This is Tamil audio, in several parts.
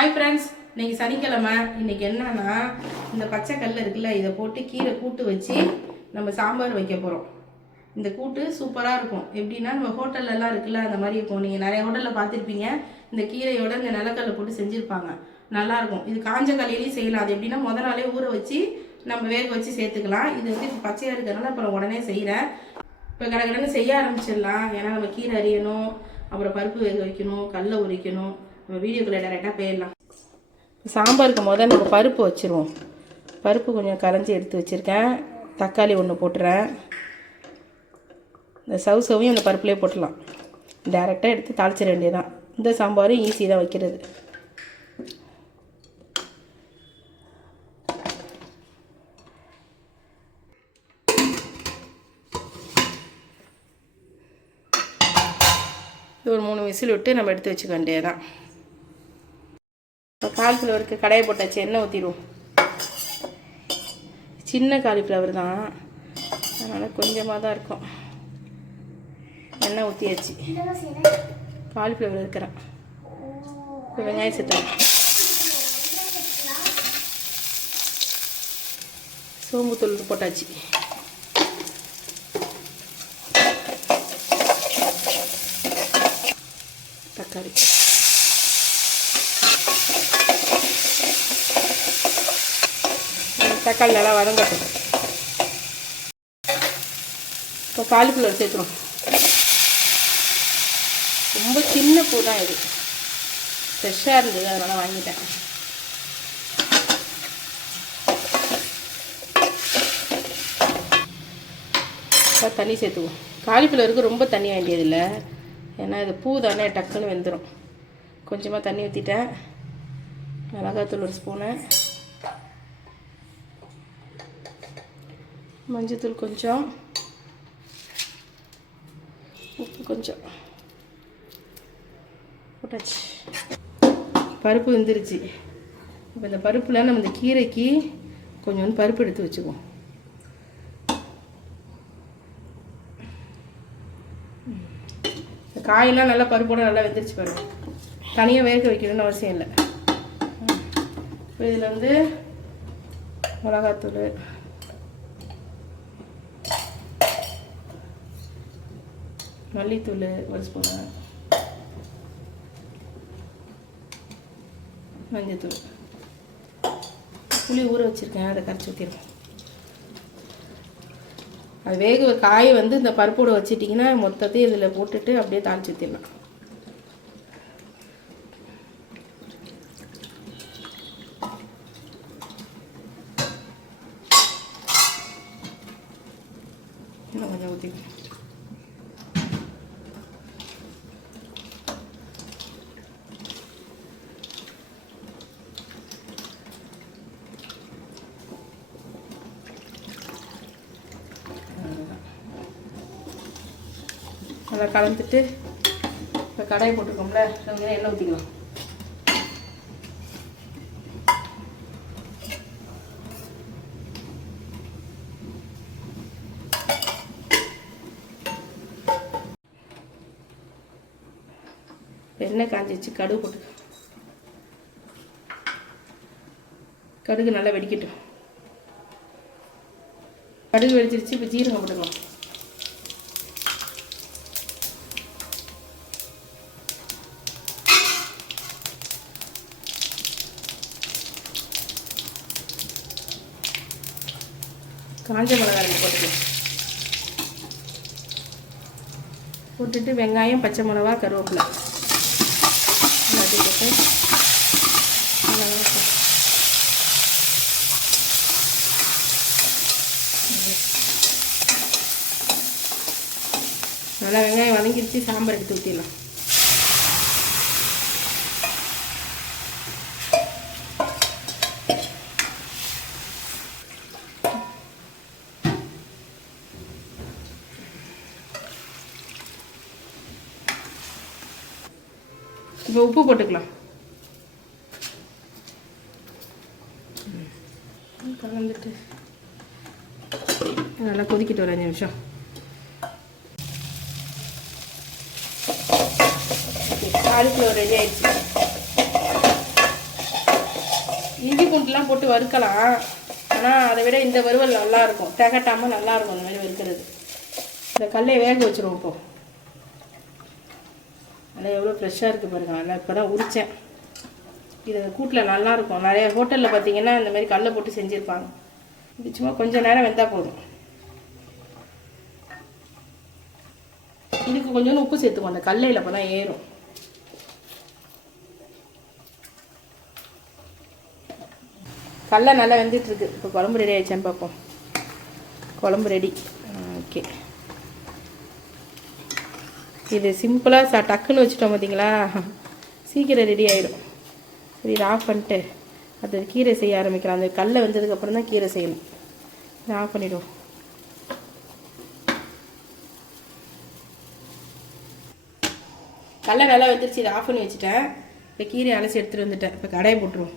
ஹாய் ஃப்ரெண்ட்ஸ் இன்னைக்கு சனிக்கிழமை. இன்னைக்கு என்னன்னா இந்த பச்சை கல் இருக்குல்ல இதை போட்டு கீரை கூட்டு வச்சு நம்ம சாம்பார் வைக்க போகிறோம் இந்த கூட்டு சூப்பராக இருக்கும். எப்படின்னா நம்ம ஹோட்டல்லலாம் இருக்குல்ல அந்த மாதிரி இருக்கும். நீங்கள் நிறைய ஹோட்டலில் பார்த்துருப்பீங்க. இந்த கீரையோட இந்த நிலக்கல்லை போட்டு செஞ்சுருப்பாங்க. நல்லாயிருக்கும் இது காஞ்ச கல்லையிலையும் செய்யலாம். அது எப்படின்னா முத நாளே ஊற வச்சு நம்ம வேக வச்சு சேர்த்துக்கலாம். இது வந்து இப்போ பச்சையாக இருக்கிறதுனால அப்புறம் உடனே செய்கிறேன் இப்போ கடகடன்னு செய்ய ஆரம்பிச்சிடலாம். ஏன்னா நம்ம கீரை அரியணும் அப்புறம் பருப்பு வேக வைக்கணும் கல்லை உரிக்கணும். நம்ம வீடியோக்குள்ளே டேரெக்டாக போயிடலாம். சாம்பாருக்கு முதல் நம்ம பருப்பு வச்சுருவோம். பருப்பு கொஞ்சம் கரைஞ்சி எடுத்து வச்சுருக்கேன். தக்காளி ஒன்று போட்டுறேன். இந்த சவு சவையும் அந்த பருப்புலேயே போட்டுடலாம். டேரெக்டாக எடுத்து தாளிச்சிட வேண்டியதான் இந்த சாம்பாரும் ஈஸி தான் வைக்கிறது. இது ஒரு மூணு விசில் விட்டு நம்ம எடுத்து வச்சுக்க வேண்டியதான் இப்போ காலிஃப்ளவருக்கு கடையை போட்டாச்சு எண்ணெய் ஊற்றிடுவோம் சின்ன காலிஃப்ளவர் தான். அதனால் கொஞ்சமாக தான் இருக்கும். எண்ணெய் ஊற்றியாச்சு காலிஃப்ளவர் இருக்கிறேன். இப்போ வெங்காயம் சேர்த்தேன் சோம்புத்தூள் போட்டாச்சு. தக்காளி. தக்காளி நல்லா வதங்கட்டும். இப்போ காலிஃப்ளவர் சேர்த்துரும் ரொம்ப சின்ன பூ தான் இது. ஃப்ரெஷ்ஷாக இருந்தது அதனால் வாங்கிட்டேன். இப்போ தண்ணி சேர்த்துவோம். காலிஃப்ளவருக்கு ரொம்ப தண்ணி வேண்டியதில்லை. ஏன்னா இது பூ தானே டக்குன்னு வெந்துடும் கொஞ்சமாக தண்ணி ஊற்றிட்டேன் மிளகாத்தூள் ஒரு ஸ்பூனு. மஞ்சத்தூள் கொஞ்சம். உப்பு கொஞ்சம். போட்டாச்சு. பருப்பு வெந்துருச்சு. இப்போ இந்த பருப்பில் நம்ம இந்த கீரைக்கு கொஞ்சோண்டு பருப்பு எடுத்து வச்சுக்குவோம். இந்த காயெல்லாம் நல்லா பருப்போட நல்லா வெந்துருச்சு பாருங்க தனியாக வேக வைக்கணும்னு அவசியம் இல்லை. இப்போ இதில் வந்து மிளகாத்தூள் மல்லித்தூள் ஒரு ஸ்பூனு மஞ்சத்தூள். புளி ஊற வச்சுருக்கேன் அதை கரைச்சி ஊற்றிடுவோம் அது வேக காய் வந்து இந்த பருப்போடு வச்சிட்டிங்கன்னா மொத்தத்தையும் இதில் போட்டுட்டு அப்படியே தாளிச்சு ஊற்றிடலாம் இன்னும் கொஞ்சம் ஊற்றி நல்லா கலந்துட்டு இப்போ கடாயை போட்டுருக்கோம்ல கொஞ்சம் எண்ணெய் ஊற்றிக்கலாம் எண்ணெய் காஞ்சிச்சு கடுகு போட்டு கடுகு நல்லா வெடிக்கட்டும். கடுகு வெடிச்சிருச்சு இப்போ ஜீரகம் போட்டுக்கலாம். காஞ்ச மிளகாய் ரெண்டு போட்டுக்கலாம் போட்டுட்டு வெங்காயம் பச்சை மிளகா கருவேப்பிலை. எல்லாத்தையும் போட்டு நல்லா நல்லா வெங்காயம் வதங்கிடுச்சு சாம்பார் எடுத்து ஊற்றிடலாம் கலந்துட்டு நல்லா கொதிக்கிட்டு ஒரு அஞ்சு நிமிஷம். காலிஃப்ளவர் ரெடி ஆயிடுச்சு. இஞ்சி பூண்டுலாம் போட்டு வறுக்கலாம். ஆனால் அதை விட இந்த வறுவல் நல்லாயிருக்கும். திகட்டாமல் நல்லாயிருக்கும் அந்த மாதிரி வறுக்கிறது. இந்த கல்லை வேக வச்சுருவோம் இப்போது நல்லா எவ்வளோ ஃப்ரெஷ்ஷாக இருக்குது பாருங்கள் நல்லா இப்போ தான் உரித்தேன் இது கூட்டில் நல்லா இருக்கும் நிறைய ஹோட்டலில் பார்த்தீங்கன்னா இந்த மாதிரி கல்லை போட்டு செஞ்சுருப்பாங்க. இது சும்மா கொஞ்சம் நேரம் வெந்தால் போதும். இதுக்கு கொஞ்சோண்டு உப்பு சேர்த்துக்கோ அந்த கல்லையில் அப்போ தான் ஏறும். கடல நல்லா வெந்துட்டுருக்கு. இப்போ குழம்பு ரெடி ஆயிடுச்சான்னு பார்ப்போம் குழம்பு ரெடி ஓகே இது சிம்பிளாக ச டக்குன்னு வச்சுட்டோம் பார்த்தீங்களா சீக்கிரம் ரெடி ஆயிடும் சரி இதை ஆஃப் பண்ணிட்டு அது கீரை செய்ய ஆரம்பிக்கலாம். அந்த கல்லை வெந்ததுக்கப்புறம் தான் கீரை செய்யணும். இதை ஆஃப் பண்ணிவிடுவோம் கடல நல்லா வெந்துருச்சு இதை ஆஃப் பண்ணி வச்சுட்டேன். இப்போ கீரை அலசி எடுத்துகிட்டு வந்துட்டேன். இப்போ கடையை போட்டுருவோம்.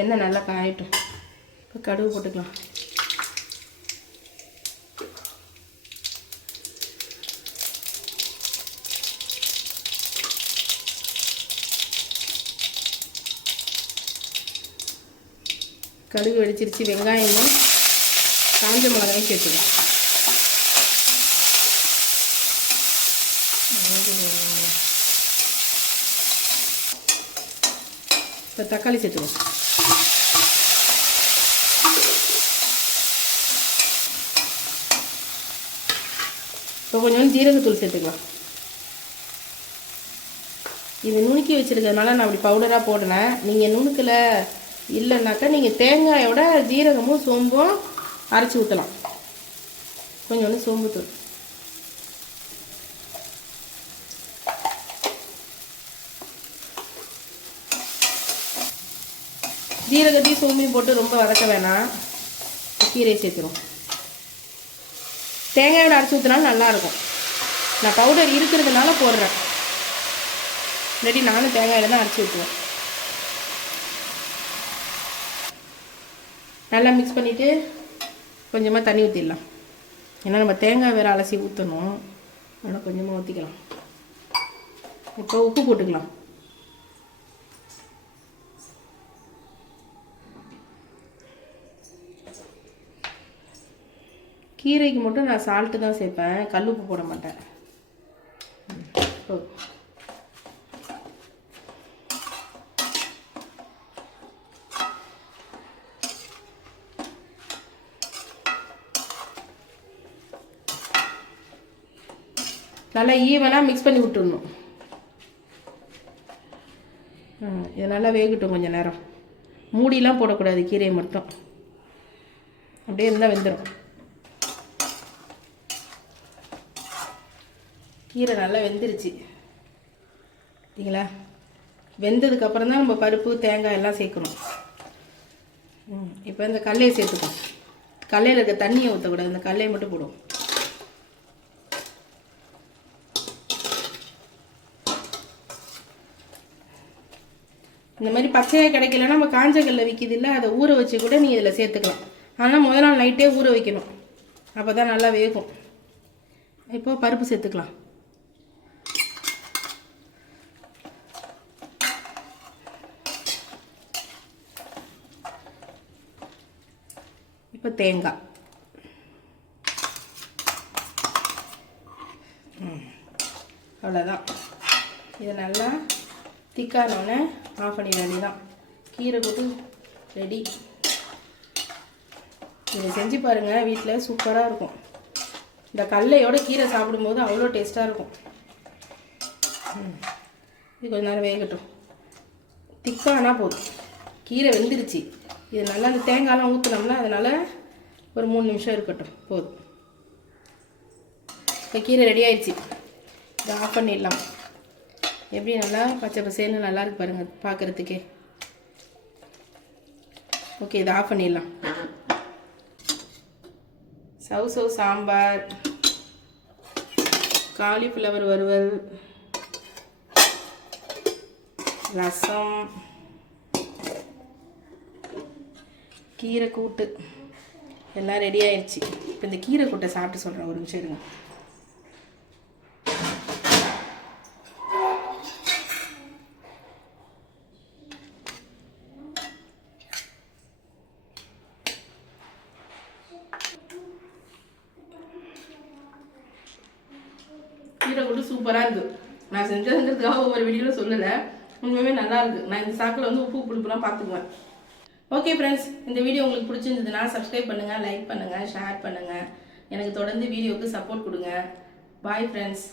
எண்ணெய் நல்லா காயட்டும். இப்போ கடுகு போட்டுக்கலாம். கடுகு வெடிச்சிருச்சு வெங்காயமும் காஞ்ச மிளகாயும் சேர்த்துக்கலாம் இப்போ தக்காளி சேர்த்துக்கலாம் இப்போ கொஞ்சம் ஜீரகத்தூள் சேர்த்துக்கலாம். இது நுணுக்கி வச்சுருக்கிறதுனால நான் அப்படி பவுடராக போடுறேன் நீங்கள் நுணுக்கல இல்லைன்னாக்கா நீங்கள் தேங்காயோட ஜீரகமும் சோம்பும் அரைச்சி ஊற்றலாம் கொஞ்சோண்டு சோம்புத்தூள் ஜீரகத்தையும் சோம்பையும் போட்டு ரொம்ப வதக்க வேணாம். கீரையை சேர்த்துரும். தேங்காயோட அரைச்சி ஊற்றினாலும் நல்லாயிருக்கும் நான் பவுடர் இருக்கிறதுனால போடுறேன். இல்லாட்டி நானும் தேங்காயில் தான் அரைச்சி ஊற்றுவேன் நல்லா மிக்ஸ் பண்ணிவிட்டு கொஞ்சமாக தண்ணி ஊற்றிடலாம் ஏன்னா நம்ம தேங்காய் வேறு அலசி ஊற்றணும் அதனால் கொஞ்சமாக ஊற்றிக்கலாம் இப்போ உப்பு போட்டுக்கலாம். கீரைக்கு மட்டும் நான் சால்ட்டு தான் சேர்ப்பேன். கல் உப்பு போட மாட்டேன். ஓ. நல்லா ஈவனாக மிக்ஸ் பண்ணி விட்டுடணும். ம், இது நல்லா வேகட்டும் கொஞ்சம் நேரம். மூடிலாம் போடக்கூடாது கீரையை மட்டும். அப்படியே இருந்தால் வெந்துடும் கீரை நல்லா வெந்துருச்சு. சரிங்களா வெந்ததுக்கப்புறம் தான் நம்ம பருப்பு தேங்காய் எல்லாம் சேர்க்கணும். ம் இப்போ இந்த கடலையை சேர்த்துக்கோம் கடலையில் இருக்க தண்ணியை ஊற்றக்கூடாது இந்த கடலையை மட்டும் போடும் இந்த மாதிரி பச்சையாக கிடைக்கலன்னா நம்ம காஞ்ச கல்ல விற்கிது இல்லை அதை ஊற வச்சு கூட நீங்கள் இதில் சேர்த்துக்கலாம். ஆனால் முதல் நாள் நைட்டே ஊற வைக்கணும். அப்போ தான் நல்லா வேகும். இப்போது பருப்பு சேர்த்துக்கலாம். இப்போ தேங்காய். அவ்வளோதான் இது நல்லா திக்கானோடனே ஆஃப் பண்ணிட வேண்டியதான் கீரை கூட்டு ரெடி இதை செஞ்சு பாருங்கள் வீட்டில் சூப்பராக இருக்கும். இந்த கடலையோட கீரை சாப்பிடும்போது அவ்வளோ டேஸ்ட்டாக இருக்கும். ம். இது கொஞ்ச நேரம் வேகட்டும். திக்கானா போதும். கீரை வெந்துருச்சு. இது நல்லா அந்த தேங்காயெலாம் ஊற்றினோம்னா அதனால் ஒரு மூணு நிமிஷம் இருக்கட்டும். போதும். இப்போ கீரை ரெடி ஆயிடுச்சு இதை ஆஃப் பண்ணிடலாம். எப்படி நல்லா பச்சை பசேன்னு நல்லா இருக்கு பாருங்கள் பார்க்குறதுக்கே. ஓகே இதை ஆஃப் பண்ணிடலாம். சவு சவு சாம்பார். காலிஃப்ளவர் வறுவல். ரசம். கீரை கூட்டு. எல்லாம் ரெடி ஆயிடுச்சு இப்போ இந்த கீரை கூட்டை சாப்பிட்டு சொல்கிறேன் ஒரு நிமிஷம் இருங்க. கீரை கூட்டு சூப்பராக இருக்குது நான் செஞ்சதுங்கிறதுக்காக ஒவ்வொரு வீடியோவில் சொல்லலை. உண்மையுமே நல்லா இருக்குது நான் இந்த சாக்கில் வந்து உப்பு புளிப்புலாம் பார்த்துக்குவேன். ஓகே ஃப்ரெண்ட்ஸ் இந்த வீடியோ உங்களுக்கு பிடிச்சிருந்ததுன்னா சப்ஸ்கிரைப் பண்ணுங்கள் லைக் பண்ணுங்கள் ஷேர் பண்ணுங்கள் எனக்கு தொடர்ந்து வீடியோவுக்கு சப்போர்ட் கொடுங்க. Bye friends